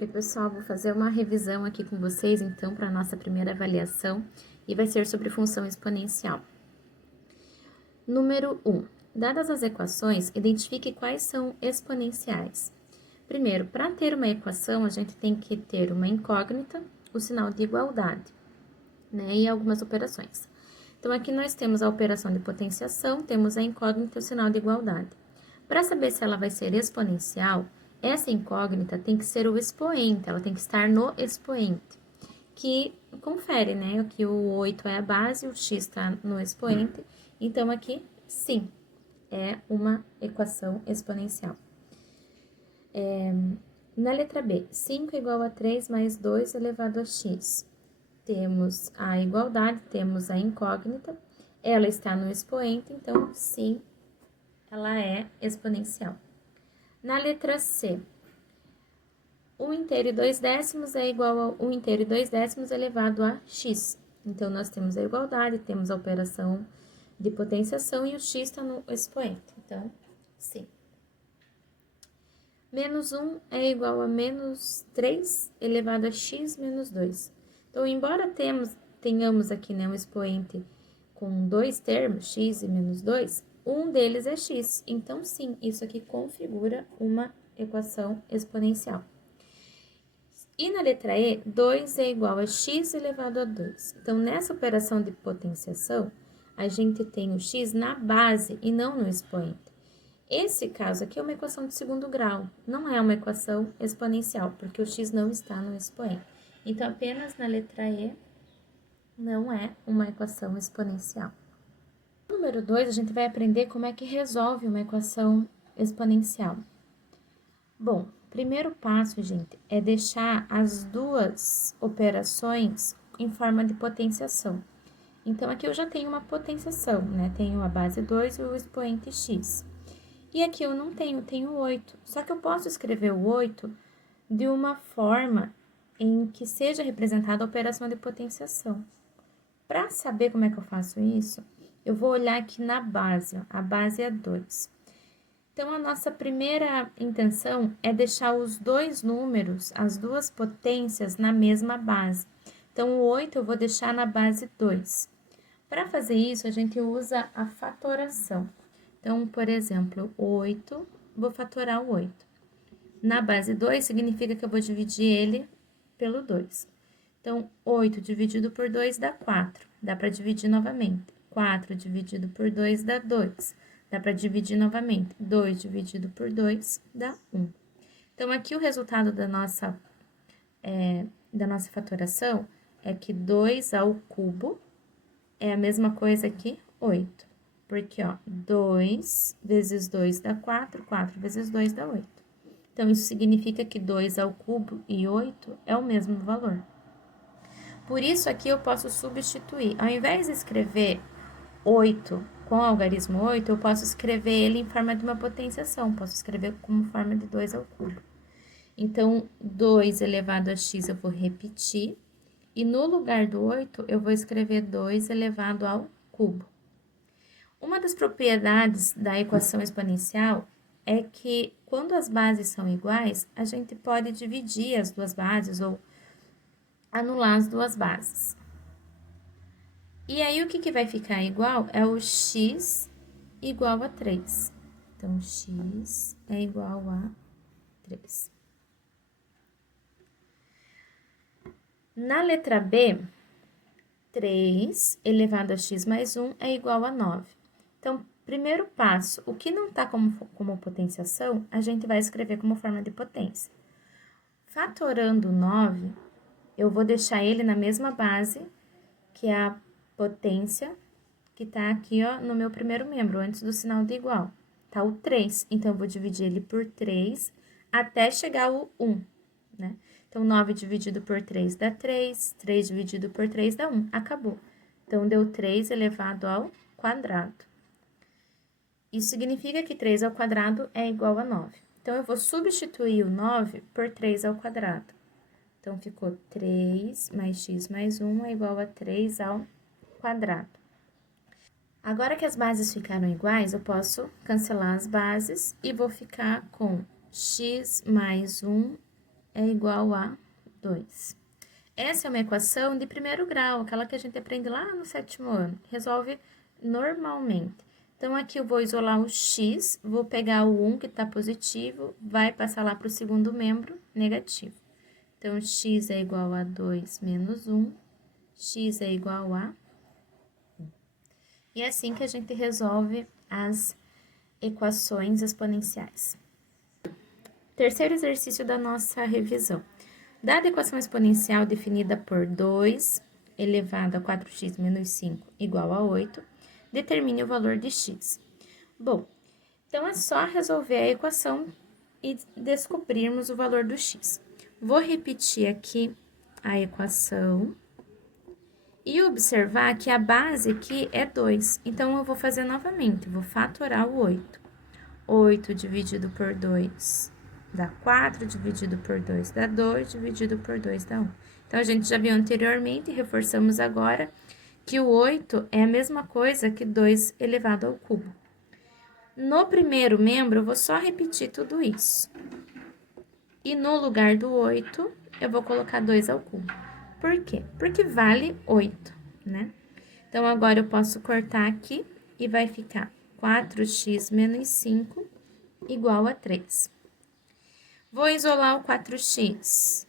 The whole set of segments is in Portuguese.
Oi, pessoal, vou fazer uma revisão aqui com vocês, então, para a nossa primeira avaliação, e vai ser sobre função exponencial. Número 1. Dadas as equações, identifique quais são exponenciais. Primeiro, para ter uma equação, a gente tem que ter uma incógnita, o sinal de igualdade, né, e algumas operações. Então, aqui nós temos a operação de potenciação, temos a incógnita e o sinal de igualdade. Para saber se ela vai ser exponencial, essa incógnita tem que ser o expoente, ela tem que estar no expoente, que confere, né, que o 8 é a base, o x está no expoente, então aqui, sim, é uma equação exponencial. Na letra B, 5 é igual a 3 mais 2 elevado a x. Temos a igualdade, temos a incógnita, ela está no expoente, então, sim, ela é exponencial. Na letra C, 1 inteiro e 2 décimos é igual a 1 inteiro e 2 décimos elevado a x. Então, nós temos a igualdade, temos a operação de potenciação e o x está no expoente. Então, sim. Menos 1 é igual a menos 3 elevado a x menos 2. Então, embora tenhamos aqui, né, um expoente com dois termos, x e menos 2, um deles é x. Então, sim, isso aqui configura uma equação exponencial. E na letra E, 2 é igual a x elevado a 2. Então, nessa operação de potenciação, a gente tem o x na base e não no expoente. Esse caso aqui é uma equação de segundo grau, não é uma equação exponencial, porque o x não está no expoente. Então, apenas na letra E, não é uma equação exponencial. No número 2, a gente vai aprender como é que resolve uma equação exponencial. Bom, primeiro passo, gente, é deixar as duas operações em forma de potenciação. Então, aqui eu já tenho uma potenciação, né? Tenho a base 2 e o expoente x. E aqui eu não tenho 8. Só que eu posso escrever o 8 de uma forma em que seja representada a operação de potenciação. Para saber como é que eu faço isso, eu vou olhar aqui na base, ó, a base é 2. Então, a nossa primeira intenção é deixar os dois números, as duas potências, na mesma base. Então, o 8 eu vou deixar na base 2. Para fazer isso, a gente usa a fatoração. Então, por exemplo, 8, vou fatorar o 8. Na base 2, significa que eu vou dividir ele pelo 2. Então, 8 dividido por 2 dá 4. Dá para dividir novamente. 4 dividido por 2 dá 2. Dá para dividir novamente. 2 dividido por 2 dá 1. Então, aqui o resultado da nossa fatoração é que 2 ao cubo é a mesma coisa que 8. Porque, ó, 2 vezes 2 dá 4, 4 vezes 2 dá 8. Então, isso significa que 2 ao cubo e 8 é o mesmo valor. Por isso, aqui eu posso substituir. Ao invés de escrever 8 com o algarismo 8, eu posso escrever ele em forma de uma potenciação. Posso escrever como forma de 2 ao cubo. Então, 2 elevado a x eu vou repetir. E no lugar do 8, eu vou escrever 2 elevado ao cubo. Uma das propriedades da equação exponencial é que, quando as bases são iguais, a gente pode dividir as duas bases ou anular as duas bases. E aí, o que vai ficar igual é o x igual a 3. Então, x é igual a 3. Na letra B, 3 elevado a x mais 1 é igual a 9. Então, primeiro passo, o que não está como potenciação, a gente vai escrever como forma de potência. Fatorando 9, eu vou deixar ele na mesma base, que é a potência, que está aqui, ó, no meu primeiro membro, antes do sinal de igual. Tá o 3, então, eu vou dividir ele por 3 até chegar ao 1, né? Então, 9 dividido por 3 dá 3, 3 dividido por 3 dá 1, acabou. Então, deu 3 elevado ao quadrado. Isso significa que 3 ao quadrado é igual a 9. Então, eu vou substituir o 9 por 3 ao quadrado. Então, ficou 3 mais x mais 1 é igual a 3 ao quadrado. Agora que as bases ficaram iguais, eu posso cancelar as bases e vou ficar com x mais 1 é igual a 2. Essa é uma equação de primeiro grau, aquela que a gente aprende lá no 7º ano. Resolve normalmente. Então, aqui eu vou isolar o x, vou pegar o 1 que está positivo, vai passar lá para o segundo membro, negativo. Então, x é igual a 2 menos 1, x é igual a 1. E é assim que a gente resolve as equações exponenciais. Terceiro exercício da nossa revisão. Dada a equação exponencial definida por 2 elevado a 4x menos 5 igual a 8, determine o valor de x. Bom, então é só resolver a equação e descobrirmos o valor do x. Vou repetir aqui a equação e observar que a base aqui é 2. Então, eu vou fazer novamente, vou fatorar o 8. 8 dividido por 2 dá 4, dividido por 2 dá 2, dividido por 2 dá 1. Então, a gente já viu anteriormente e reforçamos agora que o 8 é a mesma coisa que 2 elevado ao cubo. No primeiro membro, eu vou só repetir tudo isso. E no lugar do 8, eu vou colocar 2 ao cubo. Por quê? Porque vale 8, né? Então, agora eu posso cortar aqui e vai ficar 4x menos 5 igual a 3. Vou isolar o 4x.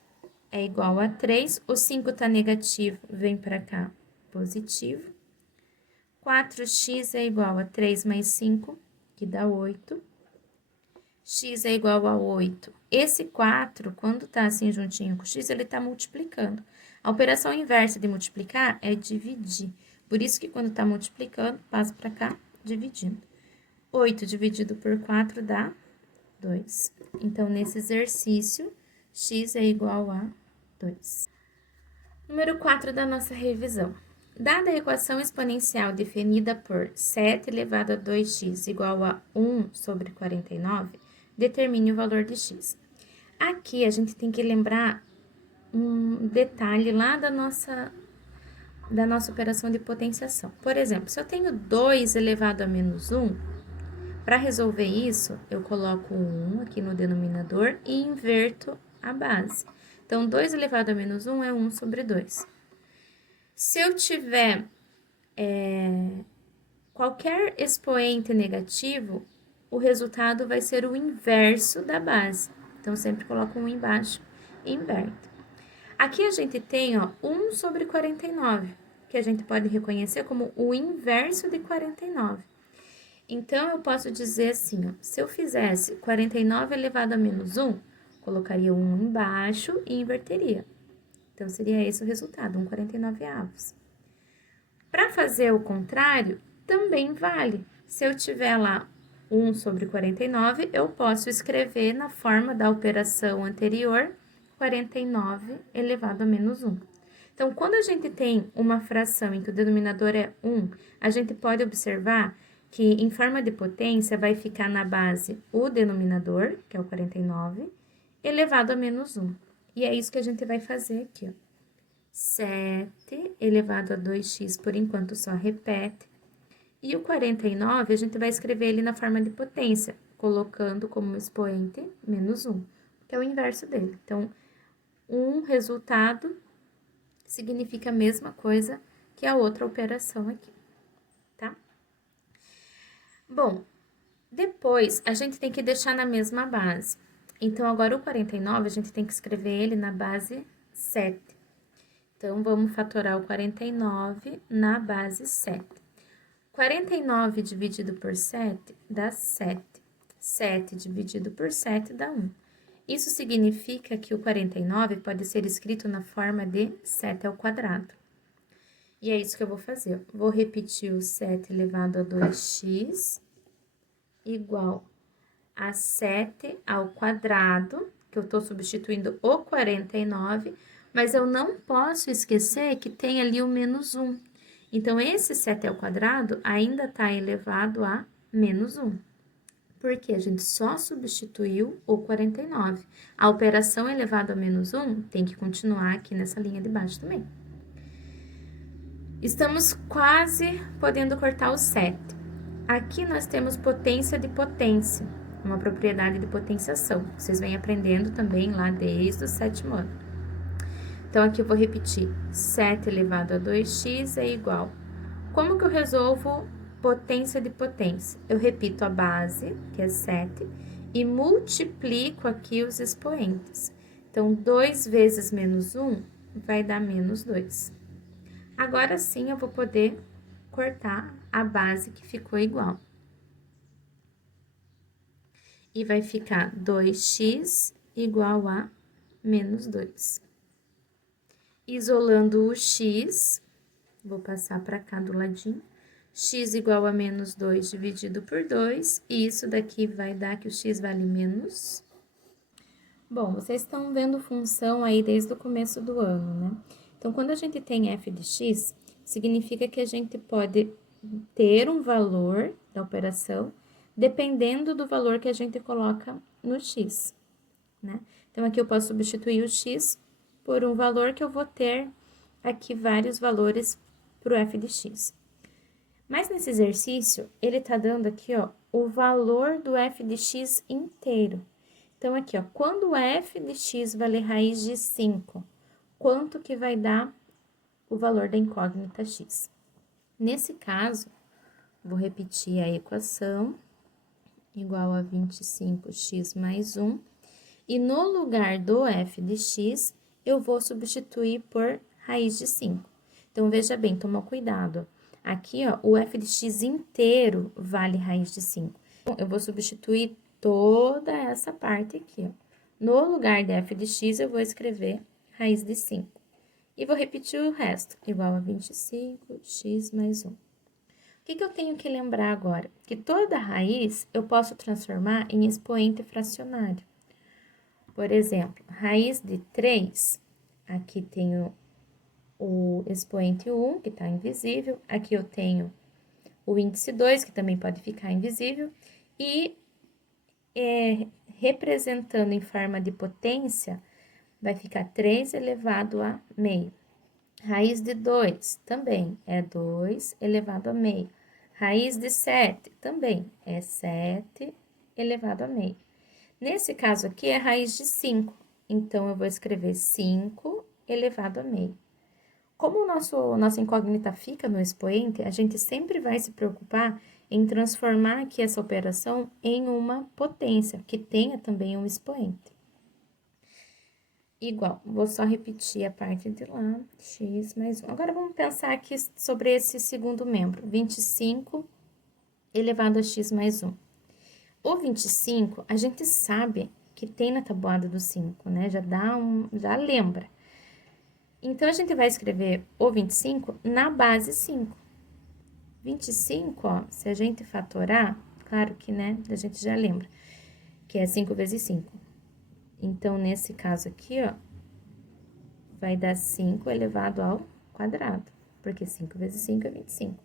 É igual a 3. O 5 tá negativo, vem para cá, positivo. 4x é igual a 3 mais 5, que dá 8. X é igual a 8. Esse 4, quando tá assim juntinho com x, ele tá multiplicando. A operação inversa de multiplicar é dividir. Por isso que quando tá multiplicando, passa para cá, dividindo. 8 dividido por 4 dá 2. Então, nesse exercício, x é igual a 2. Número 4 da nossa revisão. Dada a equação exponencial definida por 7 elevado a 2x igual a 1 sobre 49, determine o valor de x. Aqui, a gente tem que lembrar um detalhe lá da nossa operação de potenciação. Por exemplo, se eu tenho 2 elevado a menos 1, para resolver isso, eu coloco 1 aqui no denominador e inverto a base. Então, 2 elevado a menos 1 é 1 sobre 2. Se eu tiver qualquer expoente negativo, o resultado vai ser o inverso da base. Então, sempre coloco 1 embaixo e inverto. Aqui a gente tem, ó, 1 sobre 49, que a gente pode reconhecer como o inverso de 49. Então, eu posso dizer assim, ó, se eu fizesse 49 elevado a menos 1, colocaria 1 embaixo e inverteria. Então, seria esse o resultado, 1,49. Para fazer o contrário, também vale. Se eu tiver lá 1 sobre 49, eu posso escrever na forma da operação anterior, 49 elevado a menos 1. Então, quando a gente tem uma fração em que o denominador é 1, a gente pode observar que em forma de potência vai ficar na base o denominador, que é o 49, elevado a menos 1. E é isso que a gente vai fazer aqui, ó. 7 elevado a 2x, por enquanto, só repete. E o 49, a gente vai escrever ele na forma de potência, colocando como expoente menos 1, que é o inverso dele. Então, um resultado significa a mesma coisa que a outra operação aqui, tá? Bom, depois, a gente tem que deixar na mesma base. Então, agora o 49, a gente tem que escrever ele na base 7. Então, vamos fatorar o 49 na base 7. 49 dividido por 7 dá 7. 7 dividido por 7 dá 1. Isso significa que o 49 pode ser escrito na forma de 7 ao quadrado. E é isso que eu vou fazer. Vou repetir o 7 elevado a 2x igual a 7 ao quadrado, que eu estou substituindo o 49, mas eu não posso esquecer que tem ali o menos 1. Então, esse 7 ao quadrado ainda está elevado a menos 1. Porque a gente só substituiu o 49. A operação elevado a menos 1 tem que continuar aqui nessa linha de baixo também. Estamos quase podendo cortar o 7. Aqui nós temos potência de potência. uma propriedade de potenciação. Vocês vêm aprendendo também lá desde o 7º ano. Então, aqui eu vou repetir, 7 elevado a 2x é igual. Como que eu resolvo potência de potência? Eu repito a base, que é 7, e multiplico aqui os expoentes. Então, 2 vezes menos 1 vai dar menos 2. Agora sim, eu vou poder cortar a base que ficou igual. E vai ficar 2x igual a menos 2. Isolando o x, vou passar para cá do ladinho, x igual a menos 2 dividido por 2, e isso daqui vai dar que o x vale menos. Bom, vocês estão vendo função aí desde o começo do ano, né? Então, quando a gente tem f de x, significa que a gente pode ter um valor da operação dependendo do valor que a gente coloca no x, né? Então, aqui eu posso substituir o x por um valor que eu vou ter aqui vários valores para o f de x. Mas nesse exercício, ele tá dando aqui, ó, o valor do f de x inteiro. Então, aqui, ó, quando o f de x vale raiz de 5, quanto que vai dar o valor da incógnita x? Nesse caso, vou repetir a equação, igual a 25x mais 1, e no lugar do f de x, eu vou substituir por raiz de 5. Então, veja bem, toma cuidado. Aqui, ó, o f de x inteiro vale raiz de 5. Então, eu vou substituir toda essa parte aqui, ó. No lugar de f de x, eu vou escrever raiz de 5. E vou repetir o resto, igual a 25x mais 1. O que eu tenho que lembrar agora? Que toda raiz eu posso transformar em expoente fracionário. Por exemplo, raiz de 3, aqui tenho o expoente 1, que está invisível, aqui eu tenho o índice 2, que também pode ficar invisível, e representando em forma de potência, vai ficar 3 elevado a meio. Raiz de 2 também é 2 elevado a meio. Raiz de 7 também é 7 elevado a meio. Nesse caso aqui é raiz de 5, então eu vou escrever 5 elevado a meio. Como nossa incógnita fica no expoente, a gente sempre vai se preocupar em transformar aqui essa operação em uma potência, que tenha também um expoente. Igual, vou só repetir a parte de lá, x mais 1. Agora, vamos pensar aqui sobre esse segundo membro, 25 elevado a x mais 1. O 25, a gente sabe que tem na tabuada do 5, né? Já lembra. Então, a gente vai escrever o 25 na base 5. 25, ó, se a gente fatorar, claro que, né, a gente já lembra, que é 5 vezes 5. Então, nesse caso aqui, ó, vai dar 5 elevado ao quadrado, porque 5 vezes 5 é 25.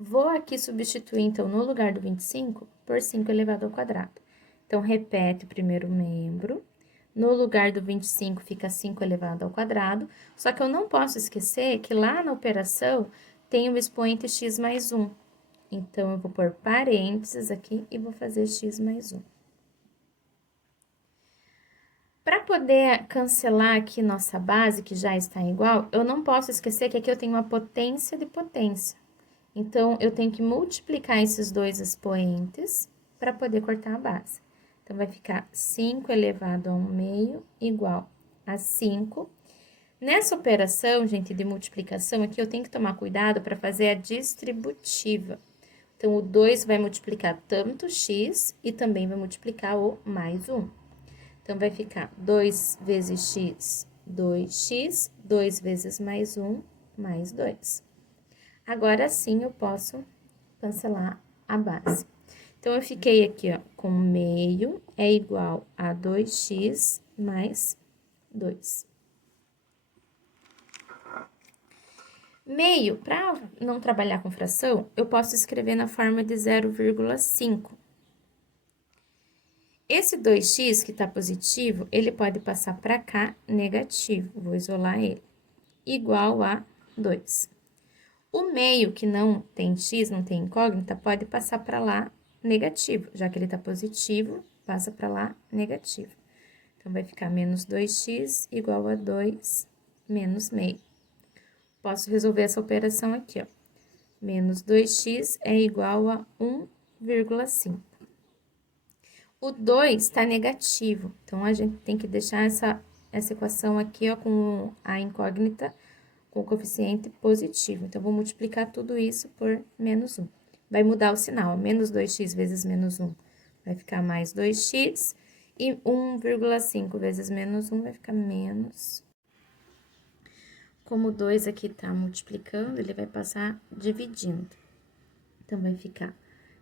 Vou aqui substituir, então, no lugar do 25, por 5 elevado ao quadrado. Então, repete o primeiro membro. No lugar do 25 fica 5 elevado ao quadrado. Só que eu não posso esquecer que lá na operação tem o expoente x mais 1. Então, eu vou pôr parênteses aqui e vou fazer x mais 1. Para poder cancelar aqui nossa base, que já está igual, eu não posso esquecer que aqui eu tenho uma potência de potência. Então, eu tenho que multiplicar esses dois expoentes para poder cortar a base. Então, vai ficar 5 elevado a 1 meio igual a 5. Nessa operação, gente, de multiplicação, aqui eu tenho que tomar cuidado para fazer a distributiva. Então, o 2 vai multiplicar tanto x e também vai multiplicar o mais 1. Então, vai ficar 2 vezes x, 2x, 2 vezes mais 1, mais 2. Agora sim, eu posso cancelar a base. Então, eu fiquei aqui, ó, com meio é igual a 2x mais 2. Meio, para não trabalhar com fração, eu posso escrever na forma de 0,5. Esse 2x que está positivo, ele pode passar para cá negativo. Vou isolar ele. Igual a 2. O meio que não tem x, não tem incógnita, pode passar para lá negativo, já que ele tá positivo, passa para lá negativo. Então, vai ficar menos 2x igual a 2 menos meio. Posso resolver essa operação aqui, ó. Menos 2x é igual a 1,5. O 2 está negativo, então a gente tem que deixar essa equação aqui, ó, com a incógnita, com o coeficiente positivo. Então, vou multiplicar tudo isso por menos 1. Vai mudar o sinal, ó, menos 2x vezes menos 1 vai ficar mais 2x, e 1,5 vezes menos 1 vai ficar menos. Como o 2 aqui tá multiplicando, ele vai passar dividindo. Então, vai ficar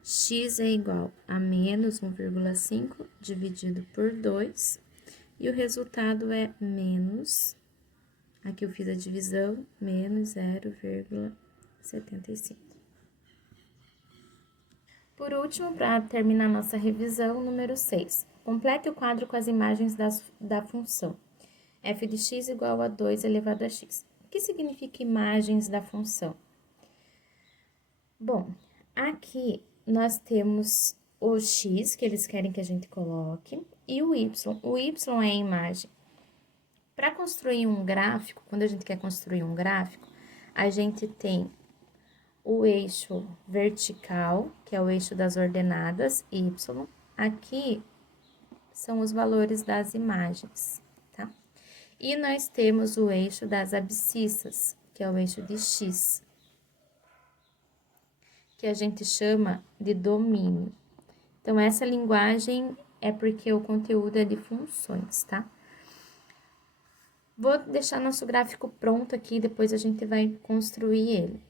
x é igual a menos 1,5 dividido por 2, e o resultado é menos, aqui eu fiz a divisão, menos 0,75. Por último, para terminar nossa revisão, número 6. Complete o quadro com as imagens da função f de x igual a 2 elevado a x. O que significa imagens da função? Bom, aqui nós temos o x, que eles querem que a gente coloque, e o y. O y é a imagem. Para construir um gráfico, quando a gente quer construir um gráfico, a gente tem o eixo vertical, que é o eixo das ordenadas, y. Aqui são os valores das imagens, tá? E nós temos o eixo das abscissas, que é o eixo de x, que a gente chama de domínio. Então, essa linguagem é porque o conteúdo é de funções, tá? Vou deixar nosso gráfico pronto aqui, depois a gente vai construir ele,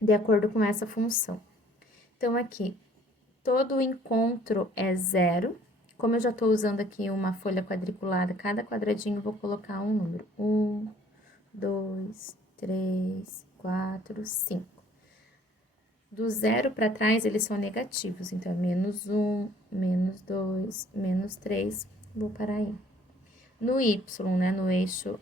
de acordo com essa função. Então, aqui, todo o encontro é 0. Como eu já estou usando aqui uma folha quadriculada, cada quadradinho eu vou colocar um número. 1, 2, 3, 4, 5. Do 0 para trás, eles são negativos, então, é menos 1, menos 2, menos 3, vou parar aí. No y, né, no eixo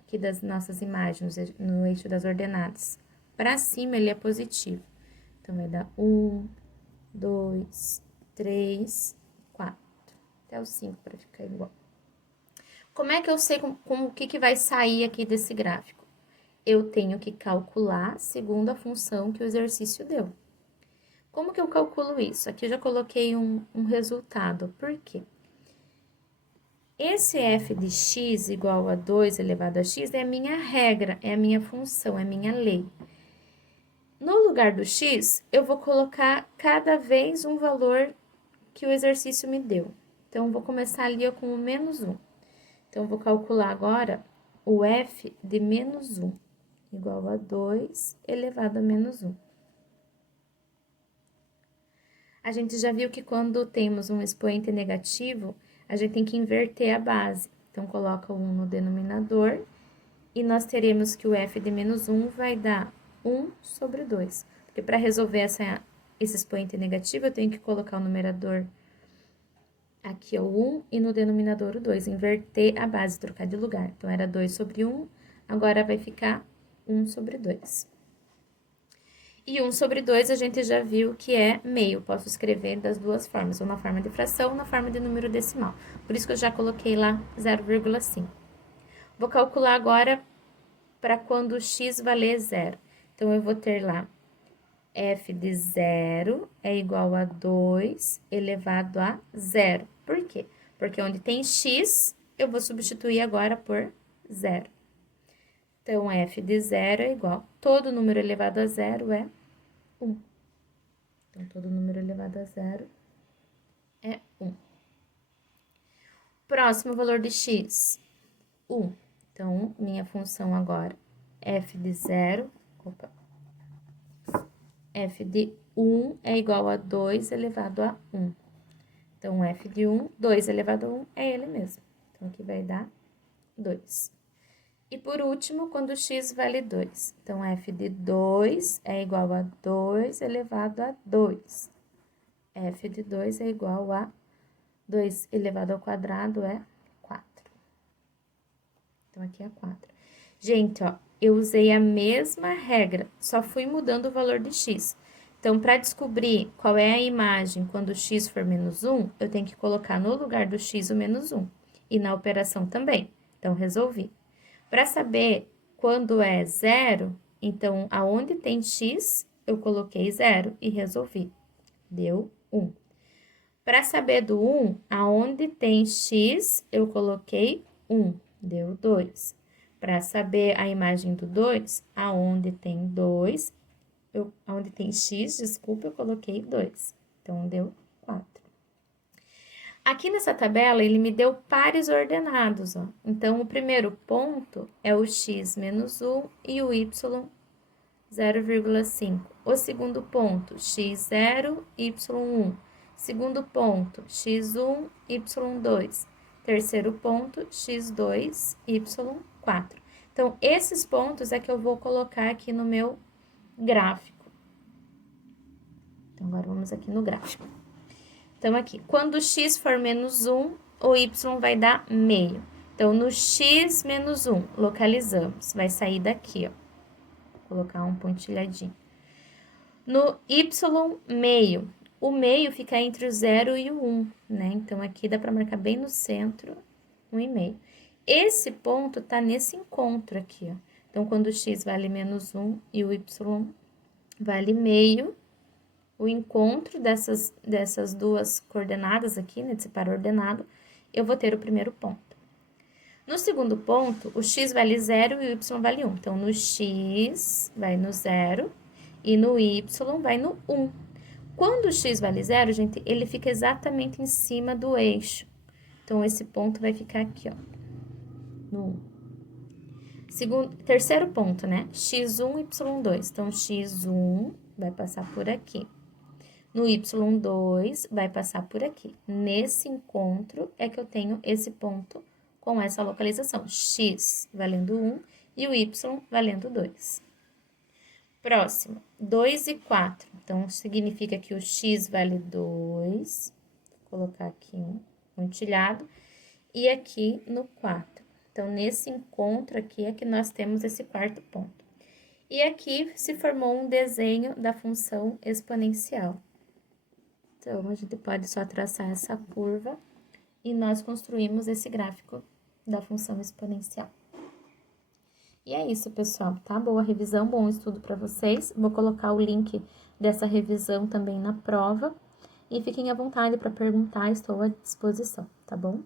aqui das nossas imagens, no eixo das ordenadas, para cima ele é positivo. Então, vai dar 1, 2, 3, 4, até o 5 para ficar igual. Como é que eu sei o que vai sair aqui desse gráfico? Eu tenho que calcular segundo a função que o exercício deu. Como que eu calculo isso? Aqui eu já coloquei um resultado. Por quê? Esse f de x igual a 2 elevado a x é a minha regra, é a minha função, é a minha lei. No lugar do x, eu vou colocar cada vez um valor que o exercício me deu. Então, vou começar ali ó, com o menos 1. Então, vou calcular agora o f de menos 1 igual a 2 elevado a menos 1. A gente já viu que quando temos um expoente negativo, a gente tem que inverter a base. Então, coloca o 1 no denominador e nós teremos que o f de menos 1 vai dar 1 sobre 2. Porque para resolver esse expoente negativo, eu tenho que colocar o numerador aqui é o 1 e no denominador o 2, inverter a base, trocar de lugar. Então, era 2 sobre 1, agora vai ficar 1 sobre 2. E 1 sobre 2 a gente já viu que é meio, posso escrever das duas formas, ou na forma de fração ou na forma de número decimal. Por isso que eu já coloquei lá 0,5. Vou calcular agora para quando x valer 0. Então, eu vou ter lá f de 0 é igual a 2 elevado a 0. Por quê? Porque onde tem x, eu vou substituir agora por 0. Então, f de 0 é igual, todo número elevado a 0 é 1. Então, todo número elevado a 0 é 1. Próximo valor de x, 1. Então, minha função agora, f de 0, f de 1 é igual a 2 elevado a 1. Então, f de 1, 2 elevado a 1 é ele mesmo. Então, aqui vai dar 2. E por último, quando x vale 2. Então, f de 2 é igual a 2 elevado a 2. F de 2 é igual a 2 elevado ao quadrado é 4. Então, aqui é 4. Gente, ó, eu usei a mesma regra, só fui mudando o valor de x. Então, para descobrir qual é a imagem quando x for menos 1, eu tenho que colocar no lugar do x o menos 1. E na operação também. Então, resolvi. Para saber quando é 0, então, aonde tem x, eu coloquei 0 e resolvi. Deu 1. Para saber do 1, aonde tem x, eu coloquei 1. Deu 2. Para saber a imagem do 2, aonde tem 2, onde tem x, desculpa, eu coloquei 2. Então, deu 4. Aqui nessa tabela, ele me deu pares ordenados, ó. Então, o primeiro ponto é o x menos 1 e o y 0,5. O segundo ponto, x0, y1. Segundo ponto, x1, y2. Terceiro ponto, x2, y4. Então, esses pontos é que eu vou colocar aqui no meu gráfico. Então, agora vamos aqui no gráfico. Então, aqui, quando x for menos 1, o y vai dar meio. Então, no x menos 1, localizamos, vai sair daqui, ó. Vou colocar um pontilhadinho. No y meio, o meio fica entre o 0 e o 1, né? Então, aqui dá para marcar bem no centro, 1,5. Esse ponto tá nesse encontro aqui, ó. Então, quando o x vale menos 1 e o y vale meio, o encontro dessas duas coordenadas aqui, né, desse par ordenado, eu vou ter o primeiro ponto. No segundo ponto, o x vale 0 e o y vale 1. Então, no x vai no 0 e no y vai no 1. Quando o x vale 0, gente, ele fica exatamente em cima do eixo. Então, esse ponto vai ficar aqui, ó, no 1. Terceiro ponto, né? x1, y2. Então, x1 vai passar por aqui. No y2, vai passar por aqui. Nesse encontro é que eu tenho esse ponto com essa localização. X valendo 1 e o y valendo 2. Próximo, 2 e 4. Então, significa que o x vale 2. Vou colocar aqui um pontilhado. E aqui no 4. Então, nesse encontro aqui é que nós temos esse quarto ponto. E aqui se formou um desenho da função exponencial. Então, a gente pode só traçar essa curva e nós construímos esse gráfico da função exponencial. E é isso, pessoal, tá? Boa revisão, bom estudo para vocês. Vou colocar o link dessa revisão também na prova. E fiquem à vontade para perguntar, estou à disposição, tá bom?